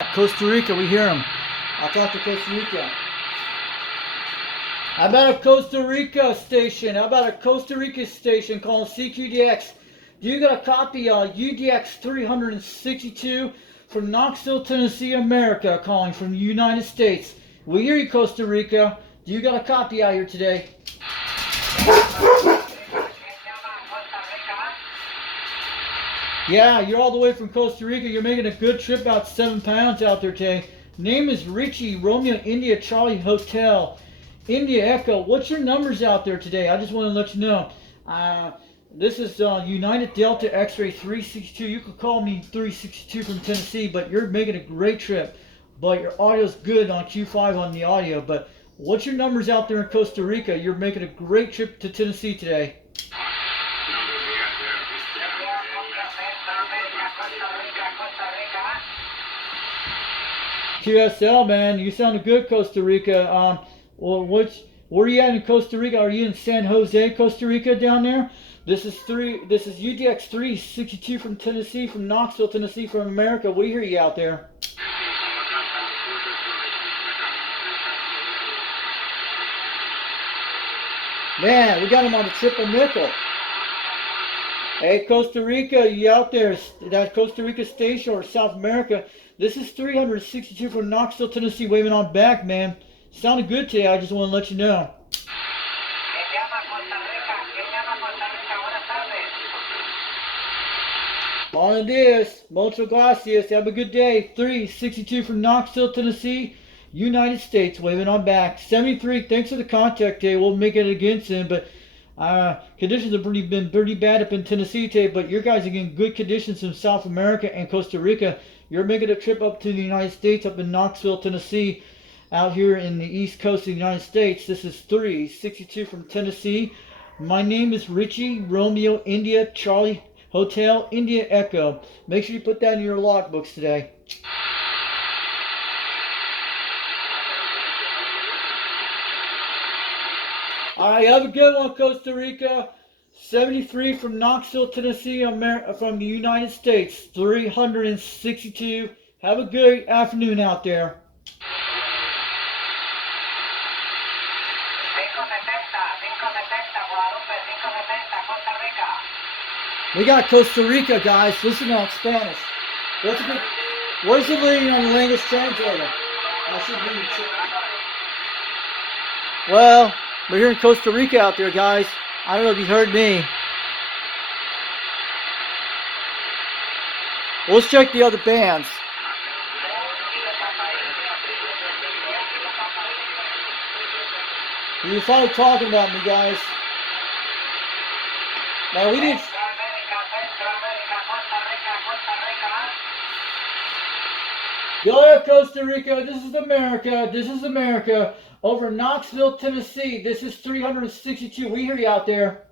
Costa Rica, we hear him. I'll talk to Costa Rica. How about a Costa Rica station? How about a Costa Rica station calling CQDX? Do you got a copy of UDX 362 from Knoxville, Tennessee, America, calling from the United States? We hear you, Costa Rica. Do you got a copy out here today? Yeah, you're all the way from Costa Rica. You're making a good trip, about 7 pounds out there today. Name is Richie, Romeo India Charlie Hotel. India Echo, what's your numbers out there today? I just want to let you know. This is United Delta X-Ray 362. You could call me 362 from Tennessee, but you're making a great trip. But your audio's good on Q5 on the audio. But what's your numbers out there in Costa Rica? You're making a great trip to Tennessee today. QSL, man, you sounded good, Costa Rica. Where are you at in Costa Rica? Are you in San Jose, Costa Rica, down there? This is UDX 362 from Tennessee, from Knoxville, Tennessee, from America. We hear you out there. Man, we got him on the triple nickel. Hey, Costa Rica, you out there? That Costa Rica station or South America? This is 362 from Knoxville, Tennessee, waving on back, man. Sounded good today. I just want to let you know. Buenos dias. Muchas gracias. Have a good day. 362 from Knoxville, Tennessee, United States, waving on back. 73. Thanks for the contact today. We'll make it again soon, but conditions have been pretty bad up in Tennessee today, but your guys are getting good conditions in South America and Costa Rica. You're making a trip up to the United States, up in Knoxville, Tennessee, out here in the East Coast of the United States. This is 362 from Tennessee. My name is Richie, Romeo, India, Charlie, Hotel, India, Echo. Make sure you put that in your logbooks today. All right, have a good one, Costa Rica. 73 from Knoxville, Tennessee, from the United States. 362. Have a good afternoon out there. We got Costa Rica, guys. Listen on Spanish. Where's the reading on the language translator? I should read it. Well, we're here in Costa Rica out there, guys. I don't know if you heard me. Let's check the other bands. You started talking about me, guys. Man, we didn't. Go ahead, Costa Rica. This is America. This is America. Over Knoxville, Tennessee. This is 362. We hear you out there.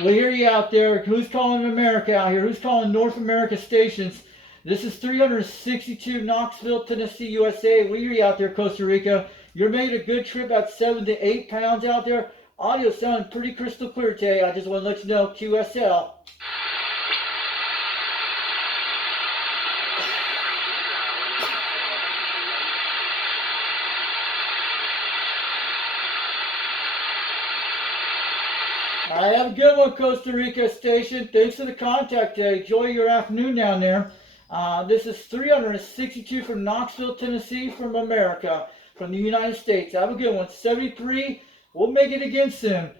We hear you out there. Who's calling America out here? Who's calling North America stations? This is 362 Knoxville, Tennessee, USA. We hear you out there, Costa Rica. You're making a good trip, about 7 to 8 pounds out there. Audio sounding pretty crystal clear today. I just want to let you know, QSL. All right, have a good one, Costa Rica station. Thanks for the contact today. Enjoy your afternoon down there. This is 362 from Knoxville, Tennessee, from America, from the United States. Have a good one. 73. We'll make it again soon.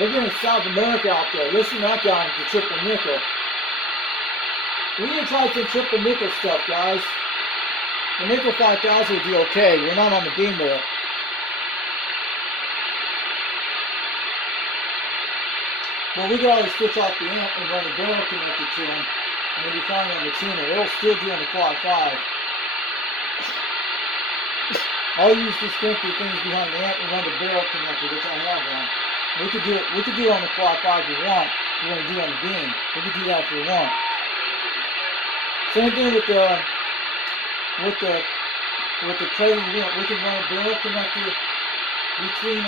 We're in South America out there. Listen to that guy with the triple nickel. We need to try some triple nickel stuff, guys. The nickel 5000 would be okay. We're not on the beam with it. Well, we can always switch off the amp and run the barrel connected to them. And then you find it on the tuner. It'll still do on the quad 5. I'll use distinctive things behind the amp and run the barrel connector, which I have one. We could do it on the quad 5 if we want. We want to do it on the beam. We could do that if we want. Same thing with the with the trailing, we can run a barrel connector between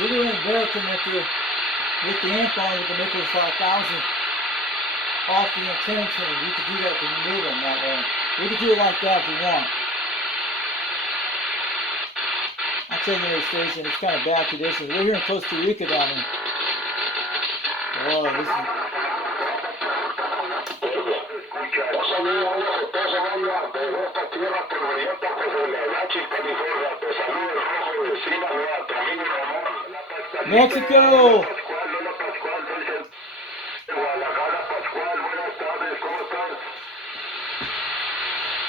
we can run a barrel connector with the amp on with the Nicholas 5000 off the antenna chain. We could do that to remove them that way. We could do it like that if we want. I'll take you to the station. It's kind of bad condition. We're here in Costa Rica down there. Oh, this is... Mexico!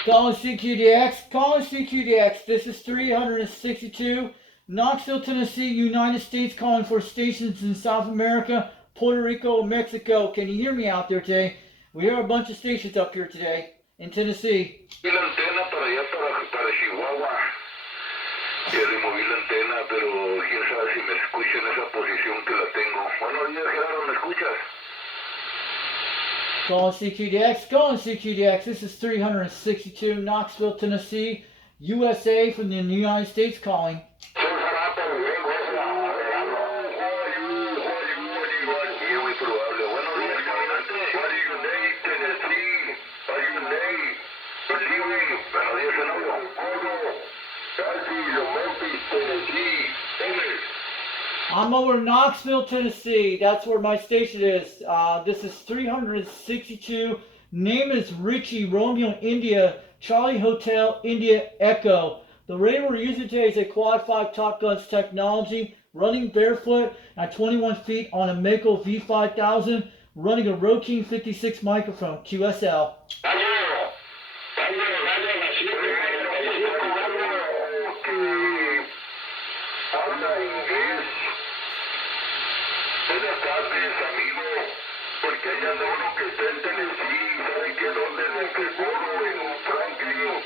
Calling CQDX, this is 362, Knoxville, Tennessee, United States, calling for stations in South America, Puerto Rico, Mexico. Can you hear me out there today? We have a bunch of stations up here today in Tennessee. Ya removí la antena, pero quién sabe si me escucha en esa posición que la tengo. Buenos días, Gerardo, ¿me escuchas? Calling CQDX, this is 362, Knoxville, Tennessee, USA, from the United States calling. I'm over in Knoxville, Tennessee. That's where my station is. This is 362. Name is Richie, Romeo, India, Charlie Hotel, India, Echo. The radio we're using today is a Quad 5 Top Guns technology, running barefoot at 21 feet on a Mako V5000, running a Rode King 56 microphone, QSL. Buenas tardes, amigo, porque hay uno que está en Tennessee, ¿sabe que dónde es el seguro en Franklin?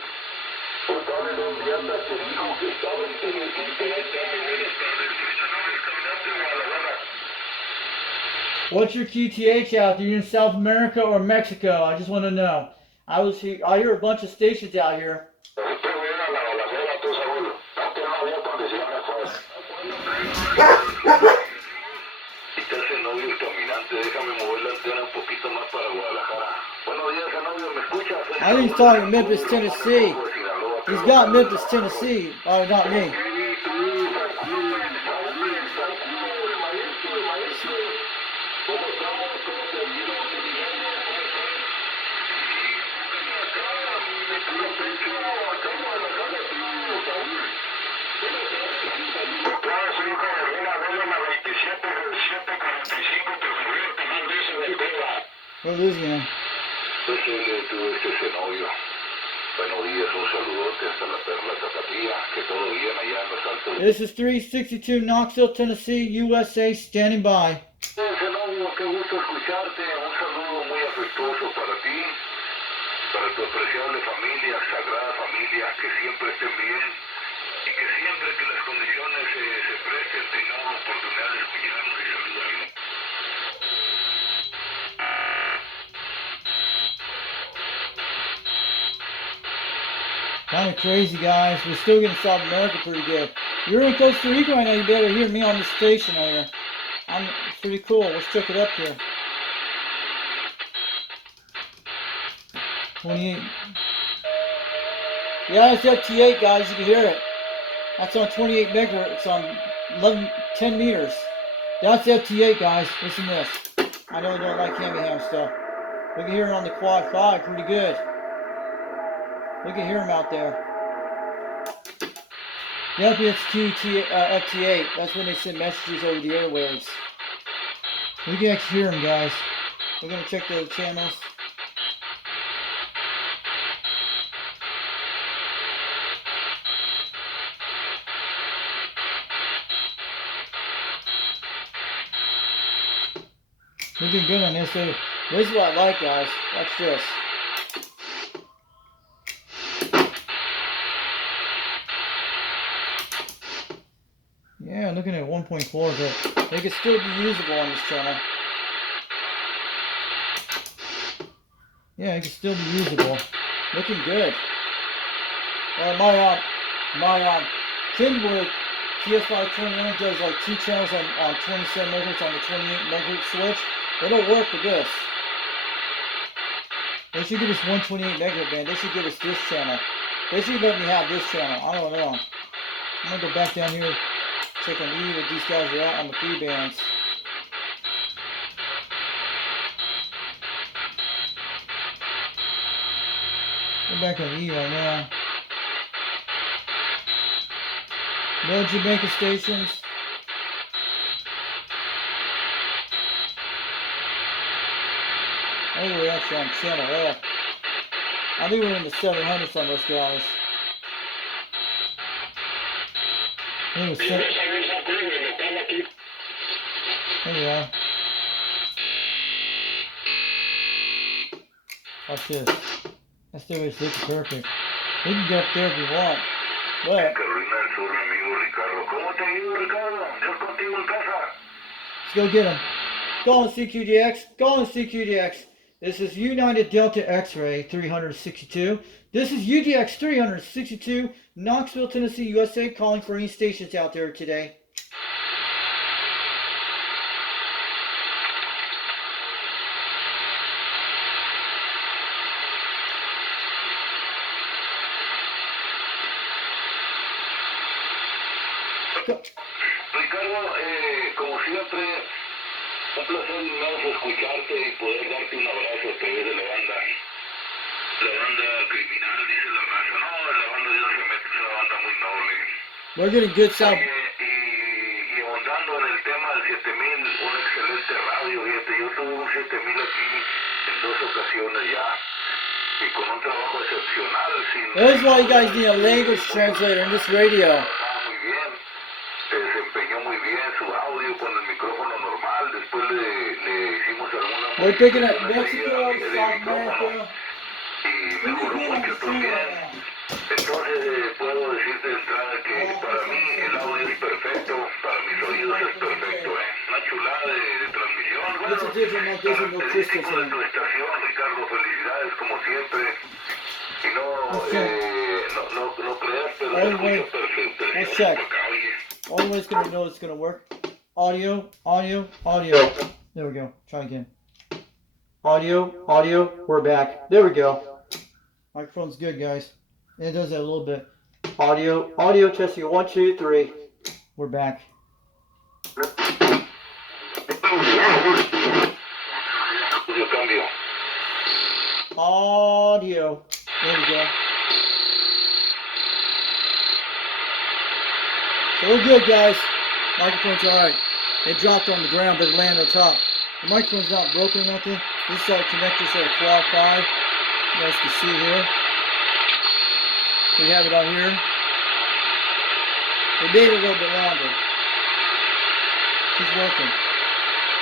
¿O sabe dónde anda que dijo que estaba en Tennessee? Buenas tardes, soy Sanovis, caminante en Guadalajara. What's your QTH out there? You in South America or Mexico? I just want to know. I hear a bunch of stations out here. Déjame mover la antena un poquito más para Guadalajara. Buenos días, Sanovis, ¿me escuchas? I think he's talking Memphis, Tennessee. He's got Memphis, Tennessee. Oh, not me. We're losing him. This is 362 Knoxville, Tennessee, USA, standing by. Para tu apreciable familia, sagrada familia, que siempre estén bien y que siempre que las condiciones se presten tengamos oportunidad de escucharnos y saludarnos. Kind of crazy, guys. We're still getting South America pretty good. You're in Costa Rica right now. You better hear me on the station here. It's pretty cool. Let's check it up here. 28. Yeah, it's FT8, guys. You can hear it. That's on 28 megahertz. It's on 10 meters. That's FT8, guys. Listen to this. I know I don't like ham stuff. We can hear it on the Quad 5 pretty good. We can hear him out there. Yep, it's FT8. That's when they send messages over the airwaves. We can actually hear him, guys. We're going to check the channels. We've been good on this. So this is what I like, guys. Watch this. Yeah, looking at 1.4, but they could still be usable on this channel. Yeah, it can still be usable. Looking good. My Kenwood TS521 does like 2 channels on 27 megahertz on the 28 megahertz switch. It'll work for this. They should give us 128 megahertz band. They should give us this channel. They should let me have this channel. I don't know. I'm gonna go back down here, check on E what these guys are at on the 3 bands. Go back on E right now. No Jamaica stations. I think we're actually on channel F. I think we're in the 700s on those guys. I think it was there we are. Watch this. That stairway's looking perfect. We can get up there if we want. But let's go get him. Go on CQDX. Go on CQDX. This is United Delta X-Ray 362. This is UDX 362, Knoxville, Tennessee, USA, calling for any stations out there today. Ricardo, como siempre, un placer inmenso escucharte y poder darte un abrazo a través de la banda. La banda criminal, dice la raza. No, la banda de Dios se mete, es una banda muy noble. We're getting good sound. Y ahondando en el tema del 7000, una excelente radio, fíjate, yo tuve un 7000 aquí en 2 ocasiones ya, y con un trabajo excepcional. That's why you guys need a language translator in this radio. Muy bien, se desempeñó muy bien su audio con el micrófono normal, después le hicimos alguna... We're picking up Mexico, South America. Y mejoró mucho también. Entonces puedo decirte de entrada que para mí el audio es perfecto, para mis oídos es perfecto, una chulada de transmisión. Bueno, característico de tu estación, Ricardo, felicidades como siempre. Y no creas, pero escucho perfecto. Let's check. Only way it's gonna know it's gonna work. Audio, audio, audio. There we go. Try again. Audio, audio. We're back. There we go. Microphone's good, guys. It does that a little bit. Audio, audio testing. 1, 2, 3. We're back. Audio. There we go. So we're good, guys. Microphone's alright. It dropped on the ground, but it landed on top. The microphone's not broken or nothing. This is our connectors are Quad 5. You guys can see here. We have it on here. We made it a little bit longer. She's working.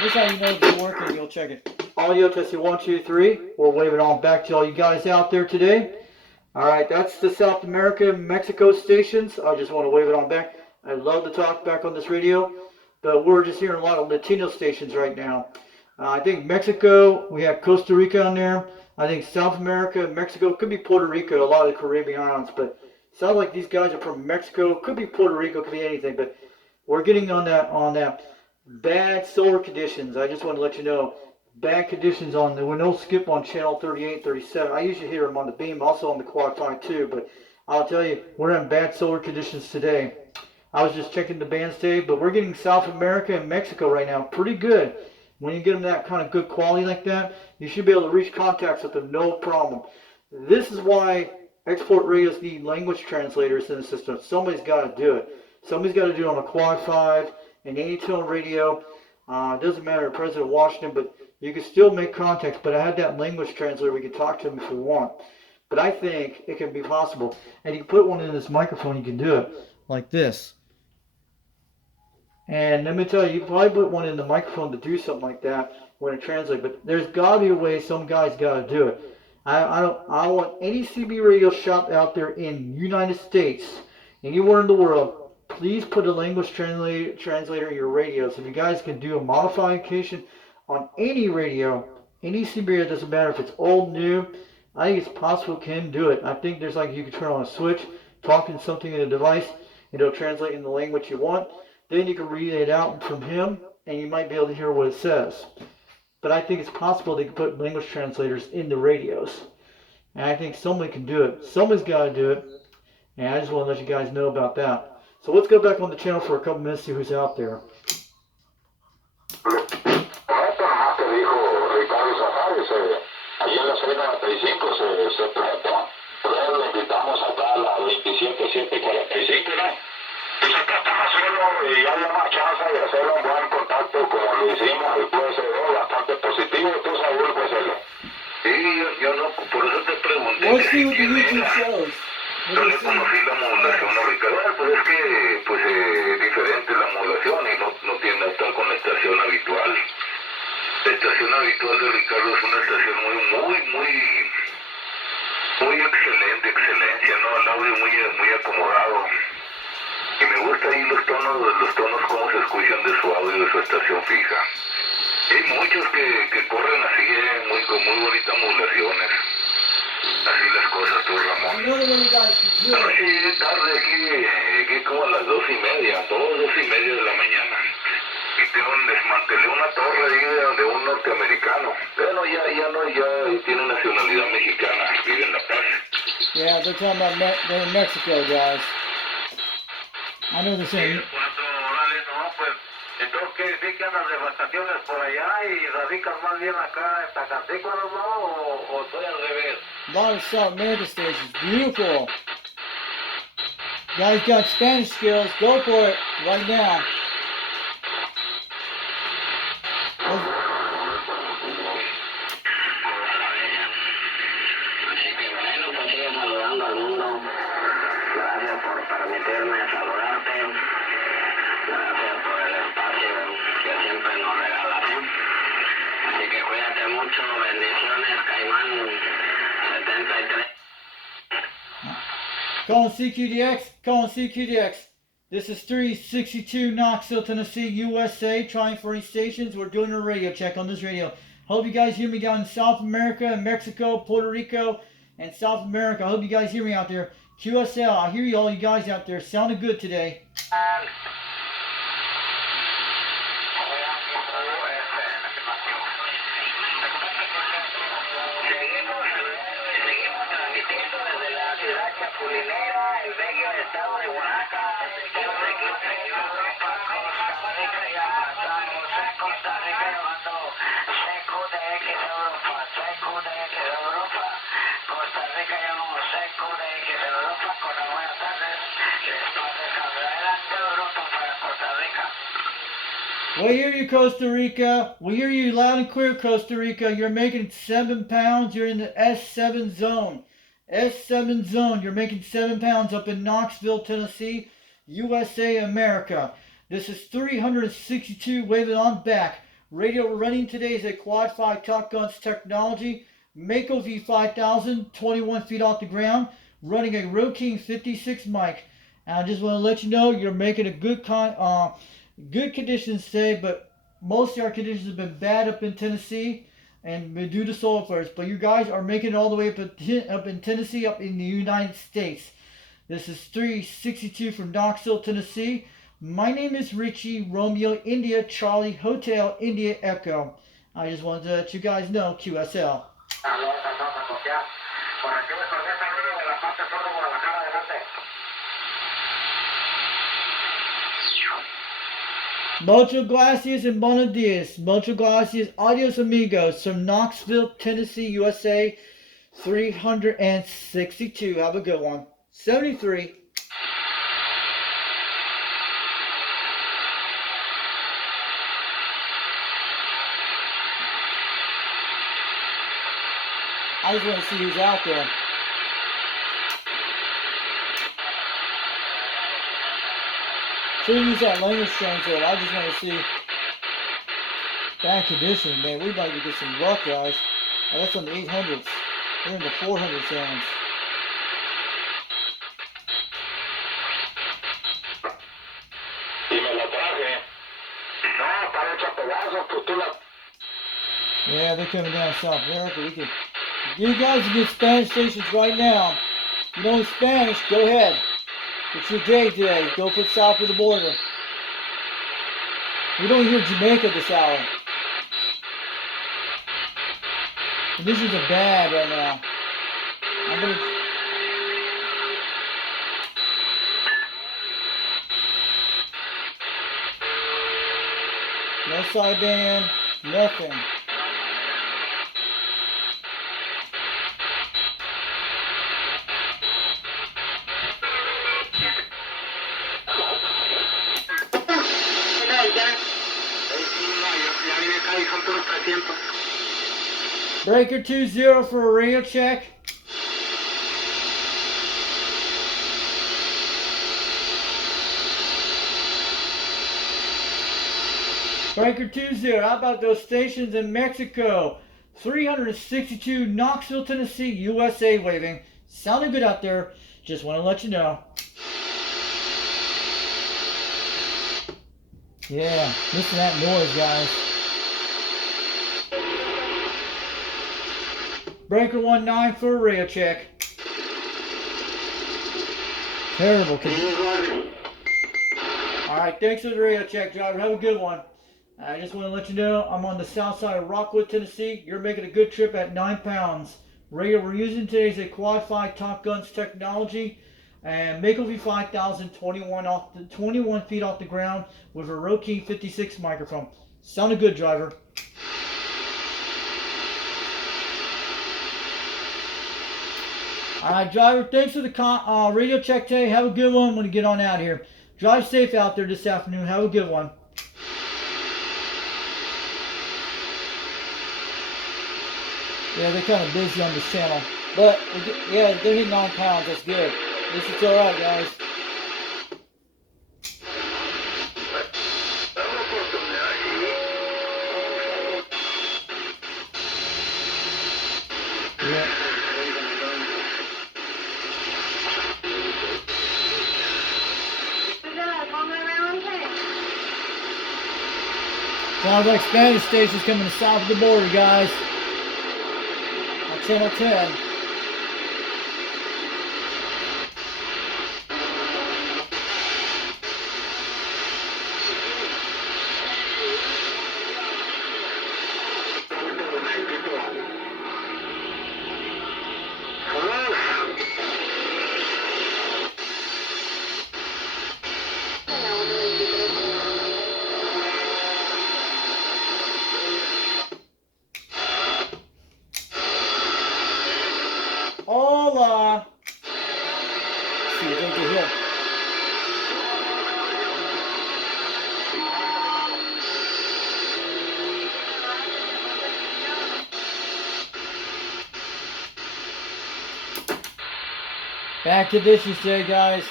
This is how you know it's working. You'll check it. Audio testing 1, 2, 3. We'll wave it on back to all you guys out there today. Alright, that's the South America, Mexico stations. I just want to wave it on back. I love to talk back on this radio, but we're just hearing a lot of Latino stations right now. I think Mexico, we have Costa Rica on there. I think South America, Mexico, could be Puerto Rico, a lot of the Caribbean islands, but it sounds like these guys are from Mexico. Could be Puerto Rico, could be anything, but we're getting on that bad solar conditions. I just want to let you know, bad conditions on the, we're no skip on channel 38, 37. I usually hear them on the beam, also on the Quad 5 too, but I'll tell you, we're in bad solar conditions today. I was just checking the bands today, but we're getting South America and Mexico right now pretty good. When you get them that kind of good quality like that, you should be able to reach contacts with them no problem. This is why export radios need language translators in the system. Somebody's got to do it. Somebody's got to do it on a Quad 5, an 80-tone radio. It doesn't matter, President Washington, but you can still make contacts. But I had that language translator. We can talk to them if we want. But I think it can be possible. And you can put one in this microphone. You can do it like this. And let me tell you, you can probably put one in the microphone to do something like that when it translates. But there's got to be a way. Some guys got to do it. I want any CB radio shop out there in United States, anywhere in the world, please put a language translator in your radios. If you guys can do a modification on any radio, Any CB radio, doesn't matter if it's old, new. I think it's possible can do it. I think there's like you can turn on a switch, talking something in a device, and it'll translate in the language you want. Then you can read it out from him, and you might be able to hear what it says. But I think it's possible they can put language translators in the radios. And I think someone can do it. Someone's got to do it. And I just want to let you guys know about that. So let's go back on the channel for a couple minutes, see who's out there. Allí en la 695 se trató. Luego lo invitamos acá a la 27745, ¿no? Pues acá estamos solo y hay una chance de hacer un buen contacto como lo hicimos y pues se ve bastante positivo. Tú, Saúl, pues sí, yo no, por eso te pregunté. Let's see what the YouTube shows. Yo le conocí la modulación a Ricardo, pues es que pues diferente la modulación y no tiene estar con la estación habitual. La estación habitual de Ricardo es una estación muy excelente, excelencia, ¿no? El audio muy acomodado. Y me gusta ahí los tonos cómo se escuchan de su audio de su estación fija. Hay muchos que corren así, con muy bonitas modulaciones. Así las cosas, tú, Ramón. No, sí, tarde aquí como a las 2:30, 2:30 de la mañana. Y desmantelé una torre ahí de un norteamericano. Bueno, ya tiene nacionalidad mexicana, vive en La Paz. Yeah, they're talking about they're in Mexico, guys. I know the same. Entonces, ¿qué que andas de vacaciones por allá y radicas más bien acá en Tacantícuaro, no? ¿O estoy al revés? A lot of South American stations, beautiful. Guys got Spanish skills, go for it right now. Gracias por permitirme saludarte. Gracias por el espacio que siempre nos regalas. Así que cuídate mucho. Bendiciones, Caimán 73. Calling CQDX. This is 362 Knoxville, Tennessee, USA. Trying for any stations. We're doing a radio check on this radio. Hope you guys hear me down in South America, Mexico, Puerto Rico, and South America. I hope you guys hear me out there. QSL, I hear you all you guys out there. Sounded good today. We hear you, Costa Rica. We hear you loud and clear, Costa Rica. You're making 7 pounds. You're in the S7 zone. S7 zone. You're making 7 pounds up in Knoxville, Tennessee, USA, America. This is 362 waving on back. Radio we're running today is a Quad 5 Top Guns technology. Mako V5000, 21 feet off the ground, running a Rode 56 mic. And I just want to let you know you're making a good conditions today, but most of our conditions have been bad up in Tennessee and due to solar flares. But you guys are making it all the way up in Tennessee, up in the United States. This is 362 from Knoxville, Tennessee. My name is Richie Romeo India Charlie Hotel India Echo. I just wanted to let you guys know QSL. Muchas gracias and buenos dias. Muchas gracias. Adios amigos from Knoxville, Tennessee, USA. 362. Have a good one. 73. I just want to see who's out there. Should use that language translator. I just want to see bad condition, man. We'd like to get some luck, guys. Oh, that's on the 800s. We're in the 400 zones. Yeah, they're coming down South America. We can. You guys can get Spanish stations right now. You know Spanish, go ahead. It's your day today. Go put south of the border. We don't hear Jamaica this hour. Conditions are bad right now. I'm gonna. No sideband, nothing. Breaker 2-0 for a radio check. Breaker 2-0. How about those stations in Mexico? 362 Knoxville, Tennessee, USA waving. Sounding good out there. Just want to let you know. Yeah, listen to that noise, guys. Breaker 1-9 for a radio check. Terrible. Alright, thanks for the radio check, driver. Have a good one. I just want to let you know I'm on the south side of Rockwood, Tennessee. You're making a good trip at 9 pounds. Radio we're using today is a Quad 5 Top Guns technology. And Mako V5000 21 feet off the ground with a Rode 56 microphone. Sounded good, driver. Alright, driver, thanks for the radio check today. Have a good one when you get on out here. Drive safe out there this afternoon. Have a good one. Yeah, they're kind of busy on this channel. But, yeah, they're hitting 9 pounds. That's good. At least it's alright, guys. Yeah. Sounds like Spanish stations coming to south of the border, guys. On channel 10. Hola! Let's see what they do here. Back to dishes today, guys.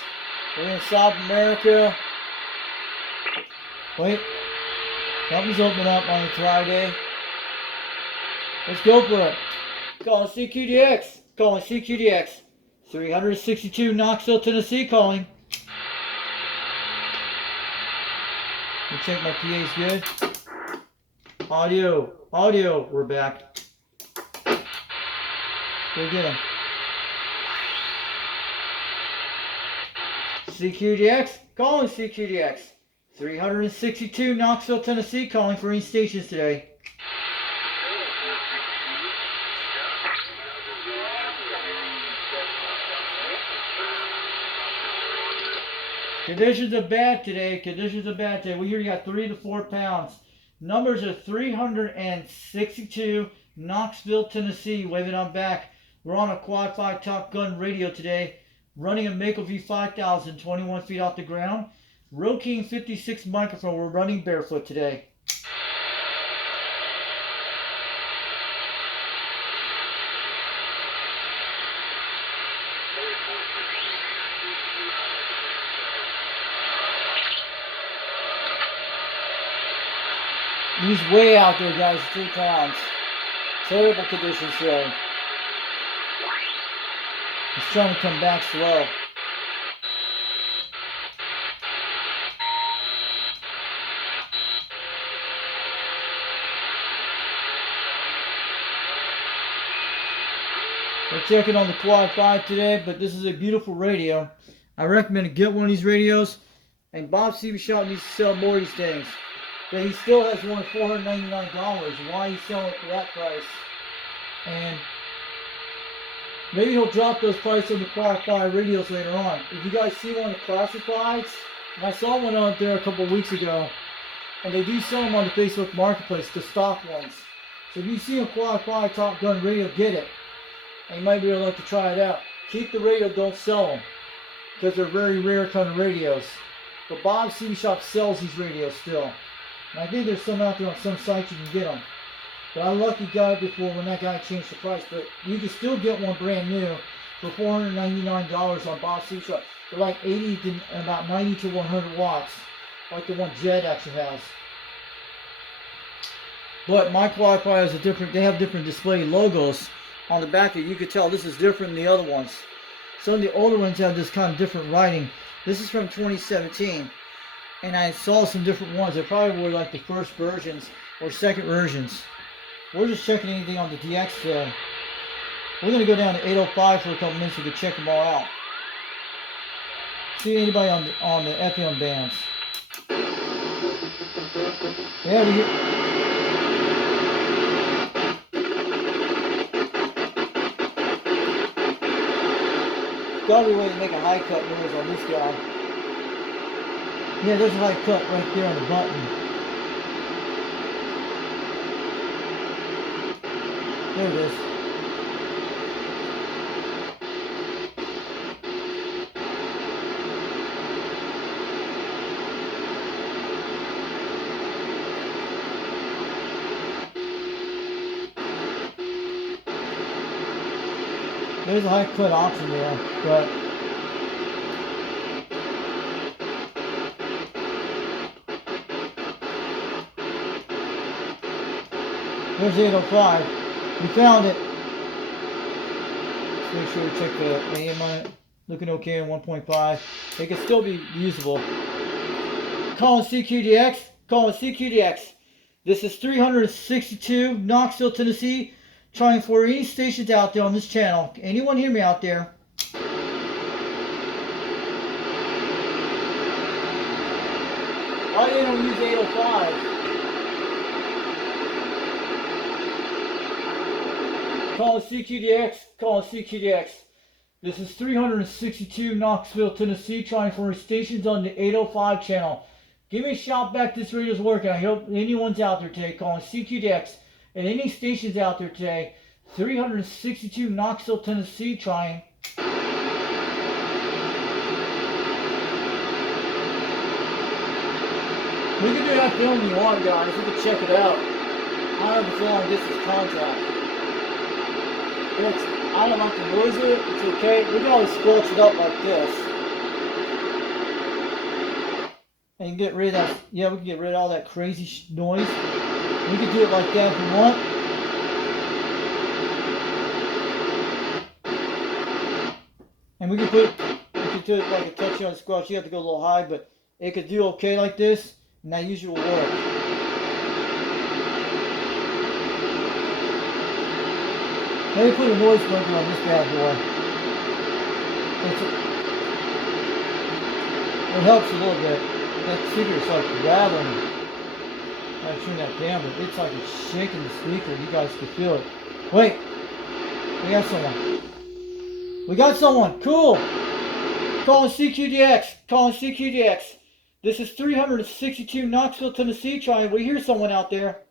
We're in South America. Wait. Something's opening up on Friday. Let's go for it. Calling CQDX. Calling CQDX. 362 Knoxville, Tennessee calling. Let me check my PA's good. Audio, we're back. Go get him. CQDX, calling CQDX. 362 Knoxville, Tennessee calling for any stations today. Conditions are bad today. We hear you got 3 to 4 pounds. Numbers are 362 Knoxville, Tennessee. Waving on back. We're on a Quad 5 Top Gun radio today. Running a Mako V5000 21 feet off the ground. Rode 56 microphone. We're running barefoot today. He's way out there, guys. 3 pounds. Terrible conditions today. He's trying to come back slow. We're checking on the Quad 5 today, but this is a beautiful radio. I recommend to get one of these radios. And Bob CB Shop needs to sell more of these things. But he still has one for $499. Why he's selling it for that price? And maybe he'll drop those prices on the Quad 5 radios later on. If you guys see one of the classifieds, and I saw one out there a couple of weeks ago, and they do sell them on the Facebook Marketplace, the stock ones. So if you see a Quad 5 Top Gun radio, get it. And you might be able to like to try it out. Keep the radio, don't sell them. Because they're very rare kind of radios. But Bob CB Shop sells these radios still. And I think there's some out there on some sites you can get them. But I lucky got it before when that guy changed the price. But you can still get one brand new for $499 on Bob CB Shop. They're like 80 to about 90 to 100 watts. Like the one Jed actually has. But my Quad 5 has a different, they have different display logos on the back that you could tell this is different than the other ones. Some of the older ones have this kind of different writing. This is from 2017. And I saw some different ones. They probably were like the first versions or second versions. We're just checking anything on the DX today. We're going to go down to 805 for a couple minutes. We can check them all out. See anybody on the FM bands. Yeah, we get... Gotta be a way to make a high cut noise on this guy. Yeah, there's a high cut right there on the button. There it is. There's a high cut option there, but there's 805. We found it. Let's make sure we check the AM on it. Looking okay on 1.5. It can still be usable. Calling CQDX. Calling CQDX. This is 362 Knoxville, Tennessee. Trying for any stations out there on this channel. Anyone hear me out there? Why didn't we use 805? Calling CQDX. Calling CQDX. This is 362 Knoxville, Tennessee. Trying for stations on the 805 channel. Give me a shout back. This radio's working. I hope anyone's out there today calling CQDX. And any stations out there today, 362 Knoxville, Tennessee, trying. We can do that film you want, guys. You can check it out. I have a long distance contract. I don't like to lose it. It's okay. We can always squelch it up like this. And get rid of that. Yeah, we can get rid of all that crazy noise. We could do it like that if we want. And we could do it like a touch on squelch. You have to go a little high, but it could do okay like this, and that usually will work. Let me put a noise blinker on this bad boy. It helps a little bit. That speaker is like rattling. I turn that down, but it's like it's shaking the speaker. You guys can feel it. Wait, we got someone. We got someone. Cool. Calling CQDX. Calling CQDX. This is 362 Knoxville, Tennessee. Trying. We hear someone out there.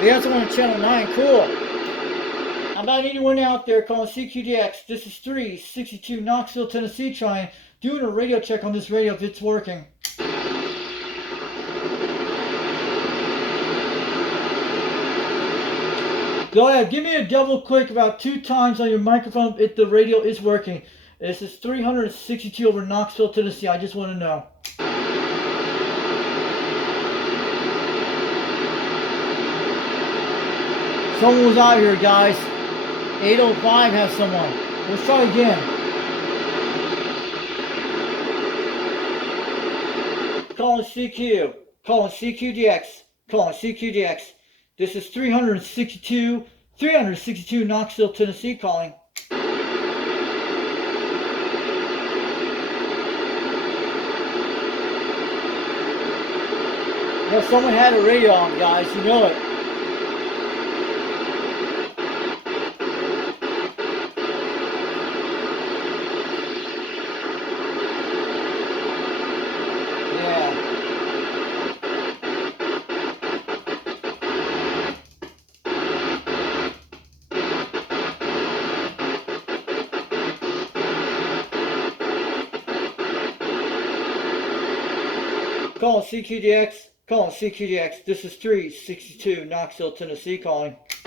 We got someone on channel 9. Cool. How about anyone out there calling CQDX? This is 362 Knoxville, Tennessee. Trying. Doing a radio check on this radio if it's working. Go ahead, give me a double click about 2 times on your microphone if the radio is working. This is 362 over Knoxville, Tennessee. I just want to know. Someone was out here, guys. 805 has someone. Let's try again. Calling CQ. Calling CQDX. Calling CQDX. This is 362 Knoxville, Tennessee calling. Yeah, someone had a radio on, guys. You know it. Yeah. Calling CQDX. Calling CQDX. This is 362 Knoxville, Tennessee calling. See,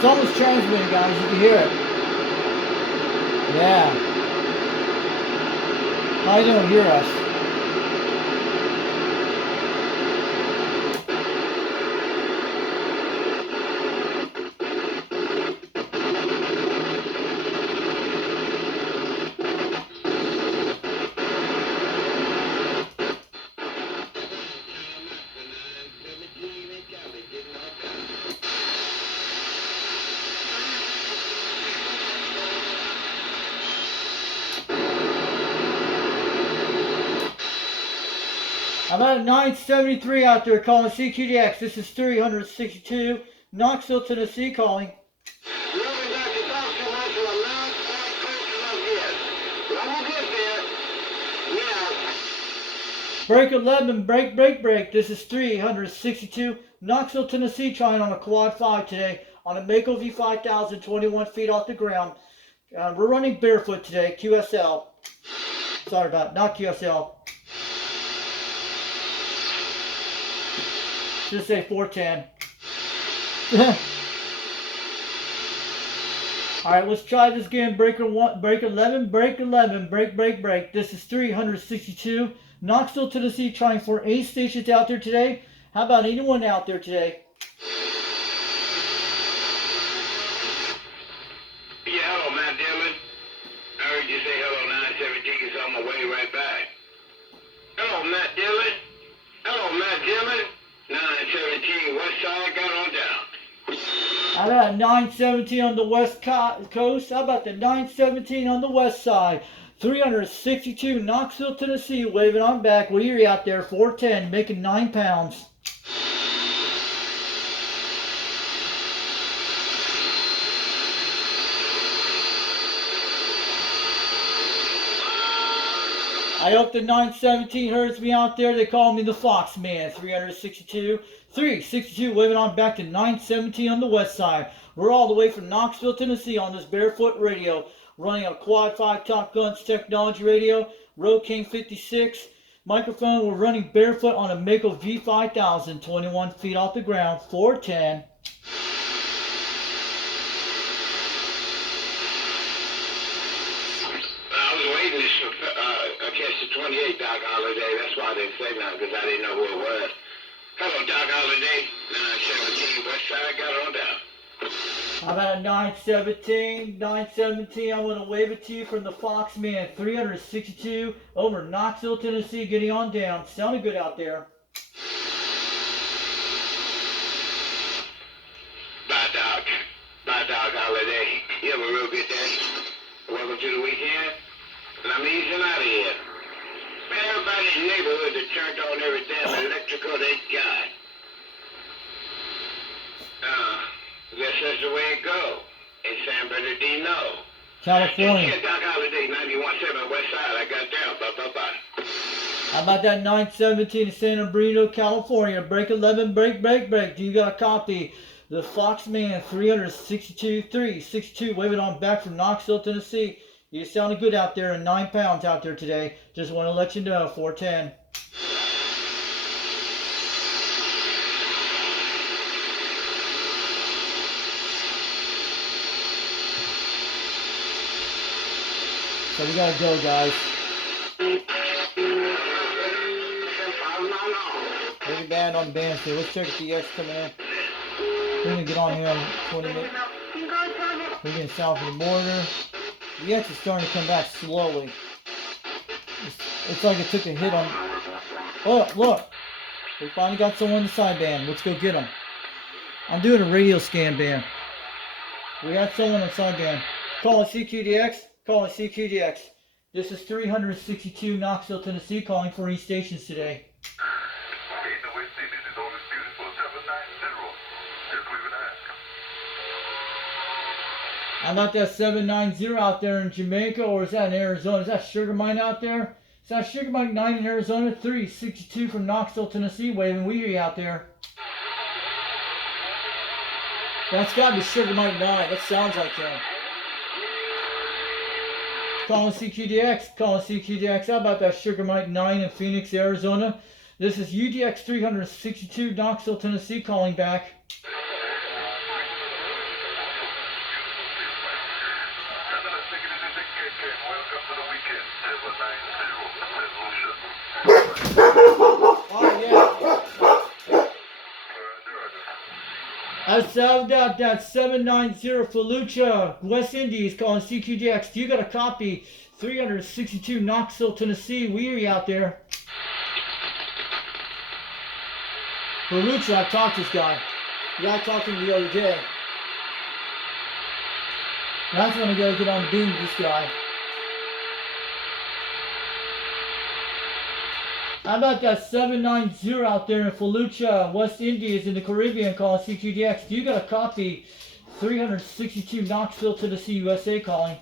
someone's transmitting, guys. You can hear it. Yeah. How you don't hear us? I'm at 973 out there calling CQDX. This is 362 Knoxville, Tennessee calling. Break 11, break. This is 362 Knoxville, Tennessee, trying on a quad 5 today on a Mako V5000, 21 feet off the ground. We're running barefoot today, QSL. Sorry about it, not QSL. Should say 410. Alright, let's try this again. Break 11, break. This is 362 Knoxville, Tennessee, trying for 8 stations out there today. How about anyone out there today? Yeah, hello, Matt Dillon. I heard you say hello, 917, so I'm on my way right back. Hello, Matt Dillon. 917, west side, got on down. How about 917 on the west coast? How about the 917 on the west side? 362 Knoxville, Tennessee, waving on back. We're out there, 410, making 9 pounds. I hope the 917 hears me out there. They call me the Fox Man. 362, waving on back to 917 on the west side. We're all the way from Knoxville, Tennessee on this Barefoot Radio, running a Quad 5 Top Guns technology radio, Road King 56 microphone. We're running barefoot on a Mako V5000, 21 feet off the ground, 410. Catch the 28, Doc Holiday. That's why I didn't say nothing, because I didn't know who it was. Hello, Doc Holiday. 917 West Side, got on down. How about a 917? I'm going to wave it to you from the Fox Man. 362 over Knoxville, Tennessee, getting on down. Sounded good out there. Bye, Doc. Bye, Doc Holiday. You have a real good day. Welcome to the weekend. And I'm easing out of here. Man, everybody in the neighborhood that turned on every damn electrical they got. Guess that's the way it go in San Bernardino. California. Doc Holiday, 91.7 West Side. I got down. Bye. How about that 917 in San Bernardino, California? Break 11, break. Do you got a copy? The Fox Man 362, waving on back from Knoxville, Tennessee. You sounded good out there and 9 pounds out there today. Just want to let you know, 410. So we gotta go, guys. Every band on the bandstand. Let's check if the X coming in. We're gonna get on here in 20 minutes. We're getting south of the border. The X is starting to come back slowly. It's like it took a hit on. Oh, look. We finally got someone on the sideband. Let's go get them. I'm doing a radio scan band. We got someone on sideband. Calling CQDX. Calling CQDX. This is 362 Knoxville, Tennessee, calling for East Stations today. In the West Indies, it's always beautiful. 790. Just leave an ask. I'm not that 790 out there in Jamaica, or is that in Arizona? Is that Sugar Mine out there? Is that Sugar Mine 9 in Arizona? 362 from Knoxville, Tennessee, waving. We hear you out there. That's got to be Sugar Mine 9. That sounds like him. Calling CQDX. Calling CQDX. How about that Sugar Mine 9 in Phoenix, Arizona? This is UDX 362 Knoxville, Tennessee, calling back. Oh, yeah. I sound out that 790 Fallujah, West Indies, calling CQDX. You got a copy? 362 Knoxville, Tennessee. We hear you out there. Fallujah, I talked to this guy. Yeah, I talked to him the other day. That's when I gotta get on the beam with this guy. How about that 790 out there in Fallujah, West Indies in the Caribbean, calling CQDX? You got a copy? 362 Knoxville, Tennessee, USA, calling.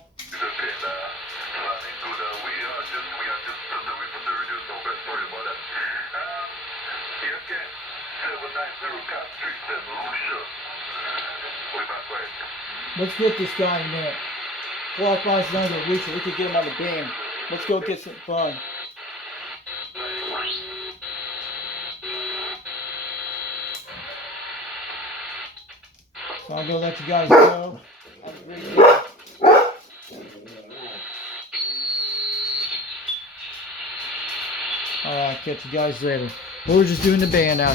Let's get this guy in a minute. Clock line's not gonna reach it. We could get him on the beam. Let's go get some fun. So I'm gonna let you guys go. Alright, catch you guys later. We're just doing the band out here.